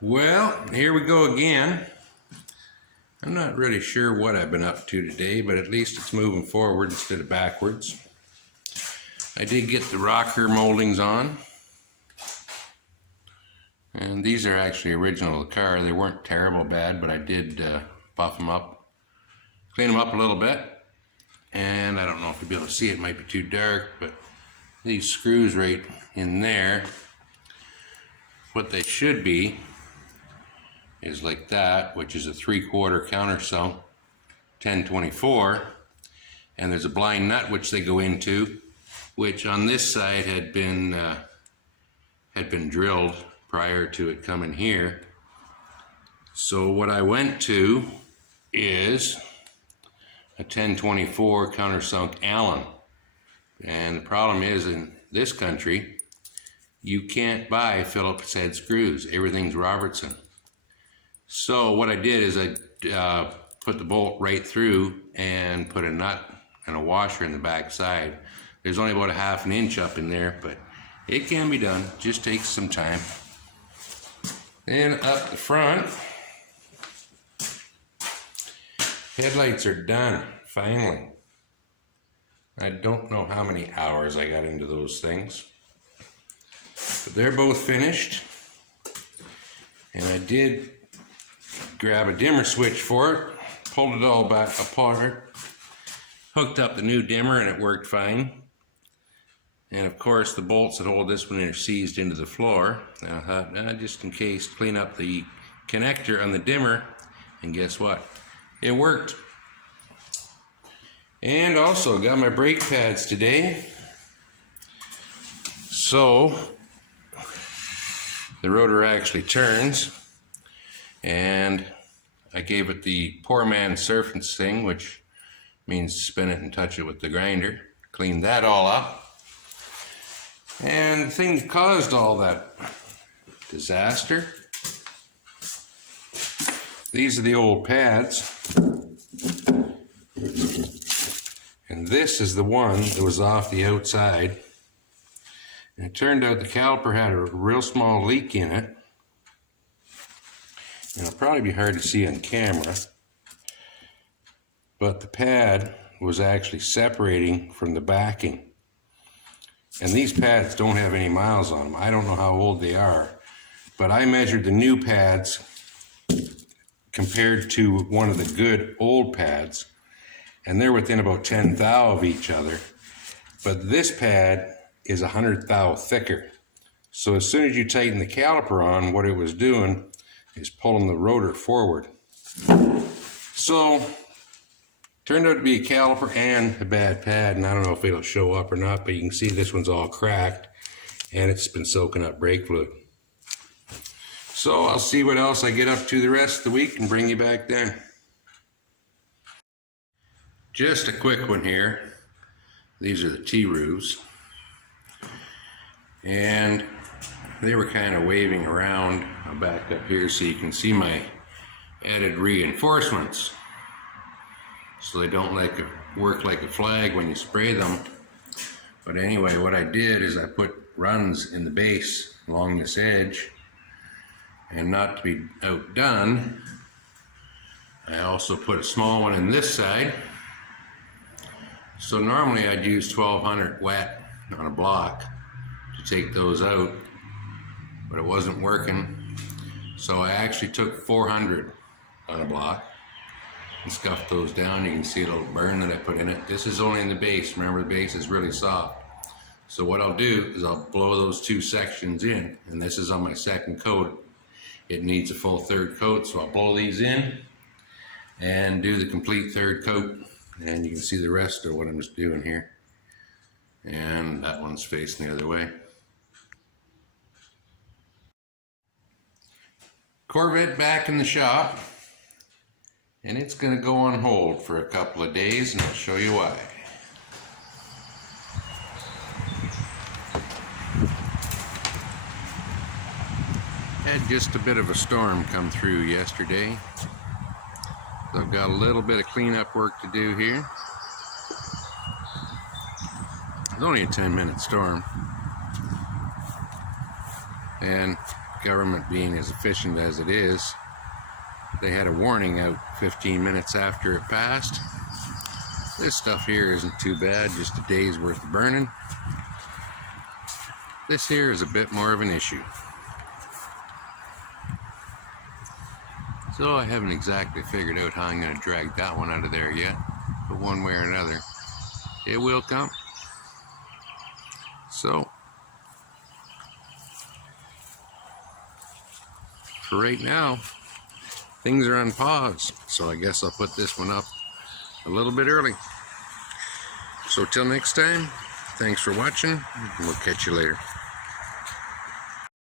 Well, here we go again. I'm not really sure what I've been up to today, but at least it's moving forward instead of backwards. I did get the rocker moldings on. And these are actually original of the car. They weren't terrible bad, but I did buff them up, clean them up a little bit. And I don't know if you'll be able to see it, might be too dark, but these screws right in there, what they should be is like that, which is a 3/4 countersunk 1024, and there's a blind nut which they go into, which on this side had been drilled prior to it coming here. So what I went to is a 1024 countersunk Allen, and the problem is in this country you can't buy Phillips head screws. Everything's Robertson. So what I did is I put the bolt right through and put a nut and a washer in the back side. There's only about a 1/2 inch up in there, but it can be done. Just takes some time. Then up the front, headlights are done, finally. I don't know how many hours I got into those things, but they're both finished. And I did grab a dimmer switch for it, pulled it all back apart, hooked up the new dimmer, and it worked fine. And of course the bolts that hold this one are seized into the floor. And I thought, just in case, clean up the connector on the dimmer, and guess what? It worked. And also got my brake pads today. So the rotor actually turns, and I gave it the poor man's surface thing, which means spin it and touch it with the grinder. Cleaned that all up. And the thing that caused all that disaster, these are the old pads. And this is the one that was off the outside. And it turned out the caliper had a real small leak in it. And it'll probably be hard to see on camera, but the pad was actually separating from the backing. And these pads don't have any miles on them. I don't know how old they are, but I measured the new pads compared to one of the good old pads, and they're within about 10 thou of each other. But this pad is 100 thou thicker. So as soon as you tighten the caliper on, what it was doing is pulling the rotor forward. So turned out to be a caliper and a bad pad, and I don't know if it'll show up or not, but you can see this one's all cracked and it's been soaking up brake fluid. So I'll see what else I get up to the rest of the week and bring you back then. Just a quick one here. These are the T-roofs, and they were kind of waving around. I'll back up here so you can see my added reinforcements, so they don't work like a flag when you spray them. But anyway, what I did is I put runs in the base along this edge, and not to be outdone, I also put a small one in this side. So normally I'd use 1200 wet on a block to take those out, but it wasn't working. So I actually took 400 on a block and scuffed those down. You can see a little burn that I put in it. This is only in the base. Remember, the base is really soft. So what I'll do is I'll blow those two sections in, and this is on my second coat. It needs a full third coat, so I'll blow these in and do the complete third coat. And you can see the rest of what I'm just doing here. And that one's facing the other way. Corvette back in the shop, and it's going to go on hold for a couple of days, and I'll show you why. Had just a bit of a storm come through yesterday, so I've got a little bit of cleanup work to do here. It's only a 10-minute storm, and government being as efficient as it is, they had a warning out 15 minutes after it passed. This stuff here isn't too bad, just a day's worth of burning. This here is a bit more of an issue. So I haven't exactly figured out how I'm going to drag that one out of there yet, but one way or another, it will come. So, for right now, things are on pause, so I guess I'll put this one up a little bit early. So till next time, thanks for watching, and we'll catch you later.